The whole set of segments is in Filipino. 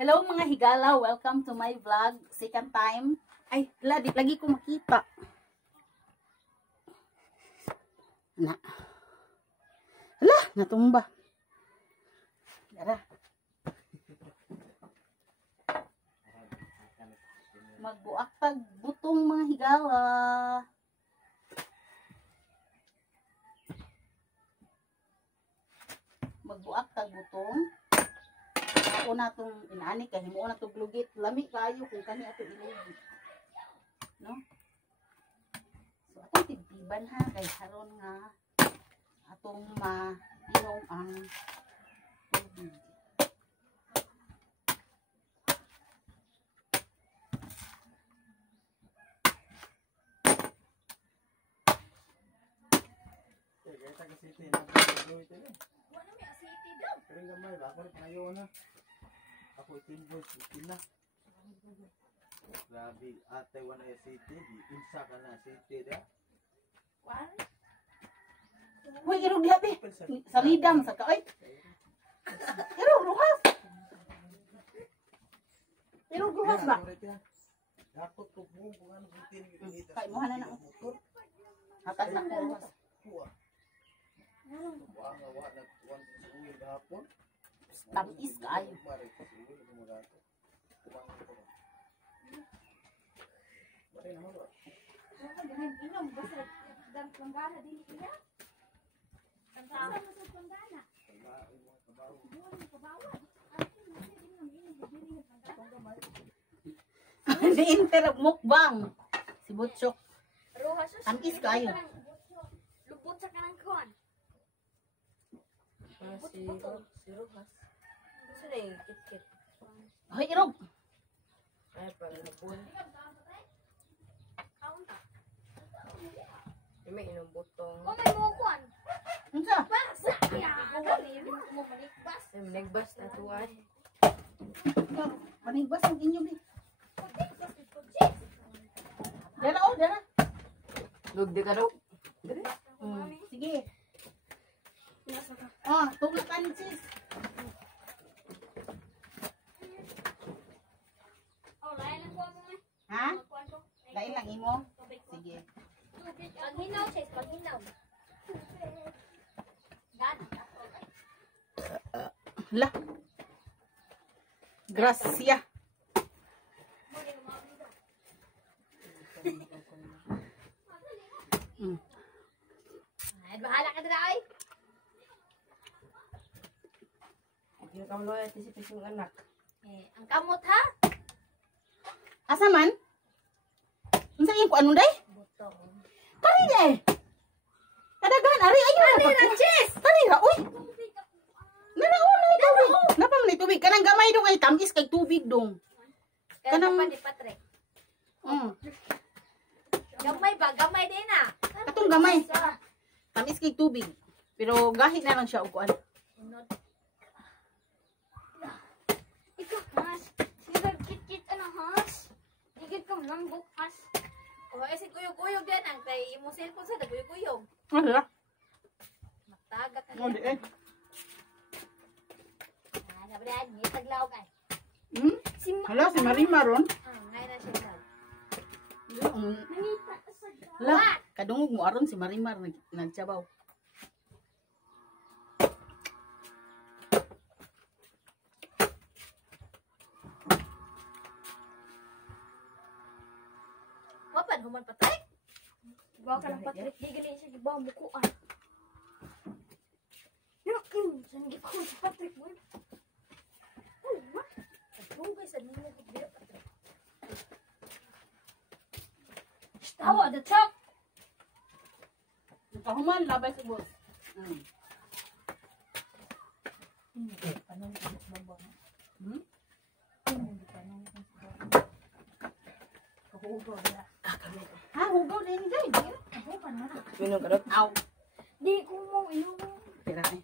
Hello mga higala, welcome to my vlog. Second time. Ay, lagi ko makita. Na. Hala, natumba. Dara. Magbuak tag butong mga higala. Magbuak tag butong. Una tong inani kay himo na tong glugit, lami kayo kung kani ato ilugit. No? So atong tibtiban ha kay haron nga atong mainom ang tubig. Ako itinbol, itin na. Grabe, ate wana ya city, di insa ka na city da. Uy, irog diha be. Sa lidang sa kaoy. Irog luhas. Irog luhas ba? Dapat to mo kung ano itin dito. Kay mo na ang motor. Hatas na ko luhas. Wa nga wa nagtuan sa uwi gahapon. Tamis kayo. Di-interrupt mukbang. Si Butchok. Tamis kayo. Lubot sa kanang kuan. Si Rojas. Gusto na yung kit-kit. Hoy, irog. Ay, pala hapon. Yung may inom butong. Kung may mo kuan. Unsa? Basa. Kaya mo malikbas. Ay, nagbas na tuwan. Manigbas ang inyo bi. Dara oh, dara. Lugdi ka daw. Sige. Ah, tugak ka ni sis. Oh, lain lang kuan mo. Ha? Kuan ko. Lain lang imo. Sige. Paghinaw, sis, paghinaw. Dan. La. Gracia. Ay, bahala ka dira ay. Yung kamloy at isipis yung anak. Ang kamot ha? Asa man? Unsa yung kuan day? Butong. Kani day. Kadaghan ari ayo na Dira, sis. Kani ra uy. Naraon na tubig. Napa man ni tubig kanang gamay dong ay tamis kay tubig dong. Kanang pa ni Patrick. Mm. Gamay ba? Gamay din na. Katong gamay. Tamis kay tubig. Pero gahi na lang siya og kuan. Unod. Ikaw, has. Sige, kit-kit, ano, has? Digit ka lang, bukas. O, si kuyog-kuyog yan. Ang kay imo cellphone sa kuyog-kuyog. Wala. Mataga ka Oh, di eh. Nabrad, di taglaw kay. Hmm? Hala si Marima ron. Ngayon na siya dad. Nangita sa la, kadungog mo aron si Marimar nagsabaw. Wapan, human Patrick? Gibaw ka ng Patrick. Di galing siya gibaw mukuan. Saan gibaw si Patrick mo? Oh, ma. Nagtungay sa nila gibaw Patrick. Tawa, the truck! Nakahuman labay sa boss. Hmm? Ha, hugaw din day. Minum ka daw. Aw. Di ko mo ino. Tira eh.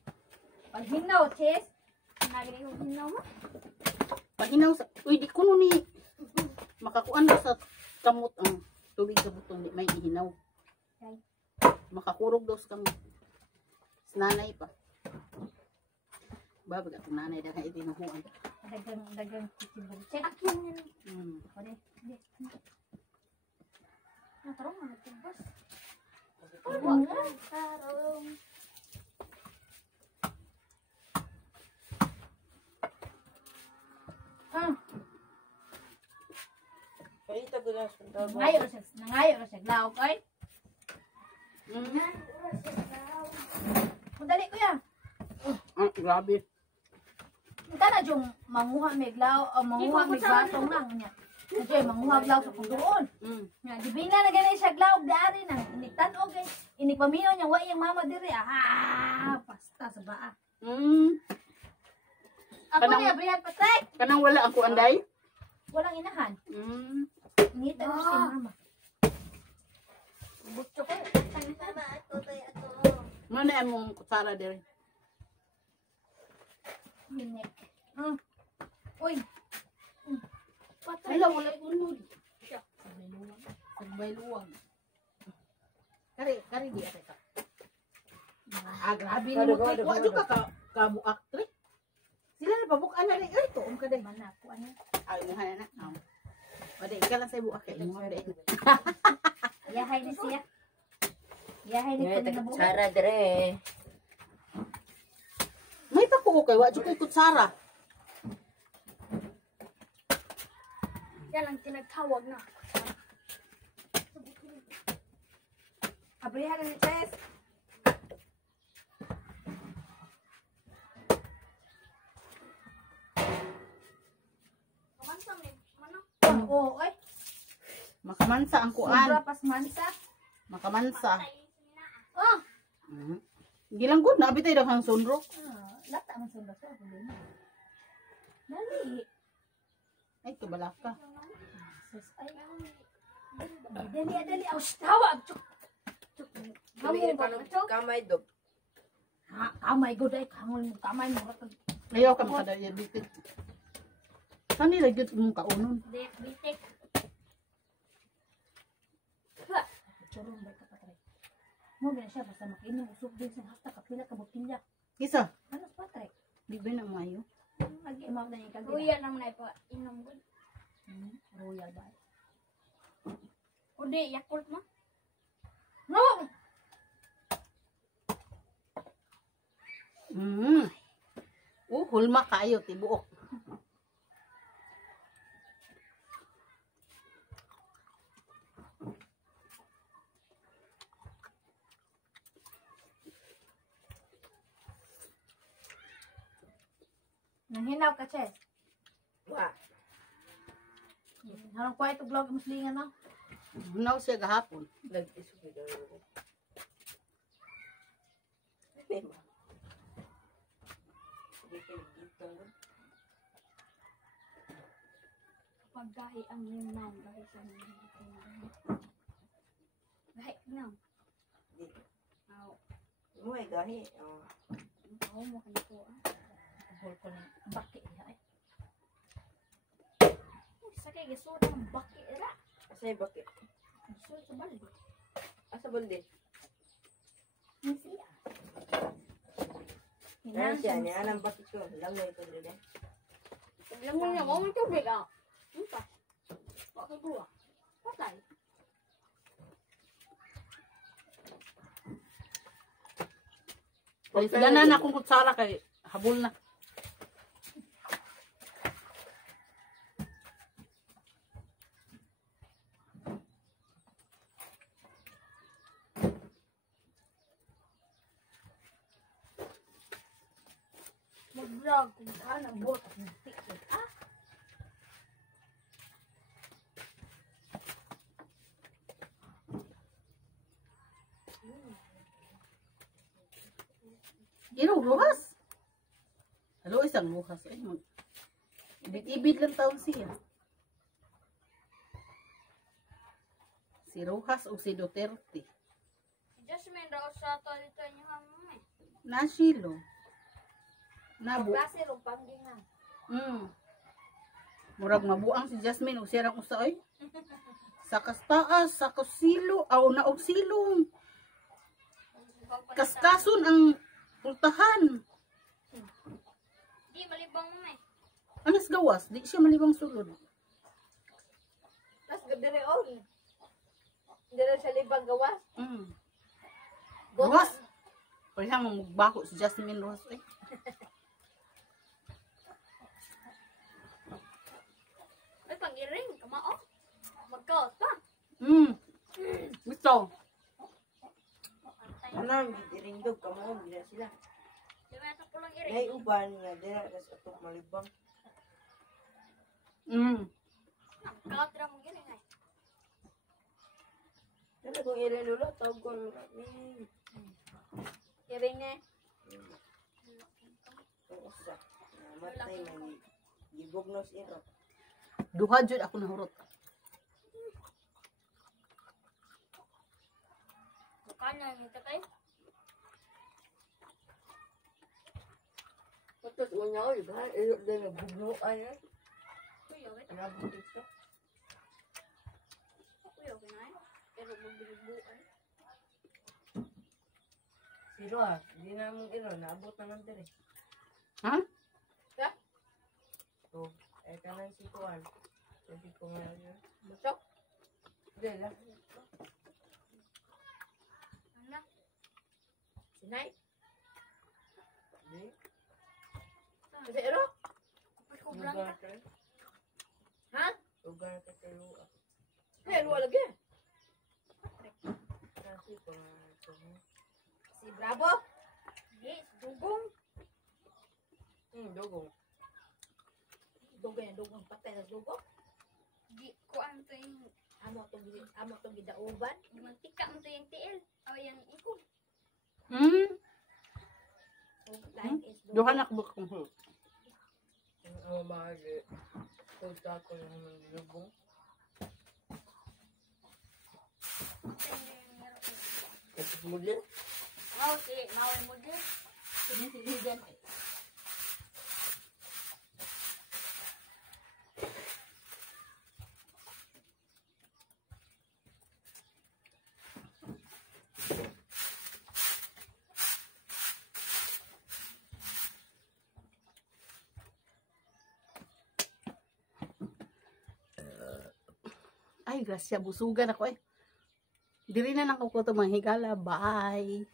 Pag hinaw, ches. Nagre yung hinaw mo. Pag hinaw sa uy di kuno ni makakuan sa kamot ang tubig sa butong di may ihinaw. Okay. Makakurog daw sa kamot. Sa nanay pa. Babag atong nanay dahil itinuhuan. Dagang dagang kitchen. Check. Akin yan. Pwede. Hindi. Natarong na nagtubos. Tarong. Palita ko na sa tabo. Nangayo ra siya glaw, oy. Madali ko yan. Grabe. Ika na yung manguha may glaw, manguha may batong lang niya. Kasi manguha glaw sa kudoon. Nga, dibinga na ganyan siya glaw, dari na. Initanog eh. Inipamino niya, wa yung mama diri. Pasta sa baa. Ako Kanang- niya, Brian Patek. Kanang wala ako anday. Walang inahan. Ngita na si mama. Butso ko. Mama, ato. Ano na mong kutsara diri? Minik. Uy. Patay. Wala, wala unod. Sagbay luwag. Kari di ate ka. Grabe ni mo. Wa jud ka kabuak tri. Sila na pabuk-an na rin. Ay, tuom ka day. Mana ko ano. Ay, mo na. Wala, ikaw lang sa buak kay mo. Yahay na siya. Yahay ni Ngayon, ko na buhay. taga-tsara dire. May pakuo kay wa jud kay kutsara. Yan ang tinagtawag na. Abrihan ni Tess. Oo, oy. Makamansa ang Sobra kuan. pas mansa. Makamansa. Oh. Gilang good na abitay daw hang sunro. Lata man sa baso. Dali. Ay, kabalak ka. Sus, ay. Dali. Aw, tawag. Chuk. Kamay kamay dog. Ha, kamay go dai. Kamay mo. Ayaw ka makadaya bitit. Kani lagi mong kaunon. Bitik. Churong ba ka patray? Mo gina siya basta makinom usog din sa hasta kapila ka botilya. Isa, Ano patray? di ba na mayo? Lagi imaw na yung kagina. Kuya naman ay pa inom ko. Royal ba? O di, Yakult mo. No! Hulma kayo tibuok. Nanghinaw ka, Che. Wa. Harang kwa ito vlog muslingan no? Hunaw siya gahapon. Nag-isubi daw. Tema. Dito. Paggahi ang limaw, gahi sa gahi lang. Dito. Aw, Mo ay gahi. Oh. ako mo kanito ah. Bol ko na baki ay. Sa kay gasod ang baki ra. Asay bakit? Gasod sa balde. Asa balde? Siya. Kaya siya niya anang bakit ko. Lang na ito dire. Alam mo niya, mo tubig ah. Punta. Bakit buwa? Patay. Ay, ganan akong kutsara kay habol na. Mag-vlog kung saan ang bot at nagtikit. Ah, Ino, luhas. Hello, isang luhas. Ay, ibid-ibid lang taon siya. Si Rojas o si Duterte. Jasmine daw sa talita niya hamay. Nasilo. Nabu. Klase ro panggingan. Murag mabuang si Jasmine o siya rang usaoy. Sa kastaas, sa kasilo, aw na og silong. Kaskason ang pultahan. Di malibang mo eh. Anas gawas, di siya malibang sulod. Nas gadire on. Dire sa libang gawas. Gawas. Pwede siya magbako si Jasmine Rose. Eh. May pangiring, kamao. Magkaot pa. Gusto. Anang gidiringdog ka mo gila sila. Di ba ito pulang iring? Nay uban nga dira kas atok malibang. Kaot ra mo iring ay. Dala kong ire lolo tawag ko ni. Iring ne. Ang usa. Matay man gibugnos iro. Duha jud ako nahurot. Bukanya nito kay. Tapos unya oy ba iro din nabugno ay. Kuya, wait. Nabugno ito. Kuya, kinay. Pero magbilibuan. Siro ah, di na mong iro naabot naman dire. Ha? So, kanan si Kuan. Sabi ko nga yun. Busok. Hindi lang. Ano? Sinay. Hindi. Kasi ero. Kublang Lugar ka. ka. Ha? Lugar ka sa luwa. Hey, luwa lagi. Kasi ko nga ito mo. Si Bravo. Di, dugong. Dugong. Dugay ang dugang patay na dugo. Di, kuan to yung Amo tong gidauban. mantika mo to yung tiil. O yung ikog. Lain is Duha na ako kung hulot. Ang mahali. Punta ko lang ng lubong. Ito mo din? Mau si, mau mo din. Sinisigan. Ay, grasya, busugan ako eh. Dili na lang ako ito manghigala. Bye.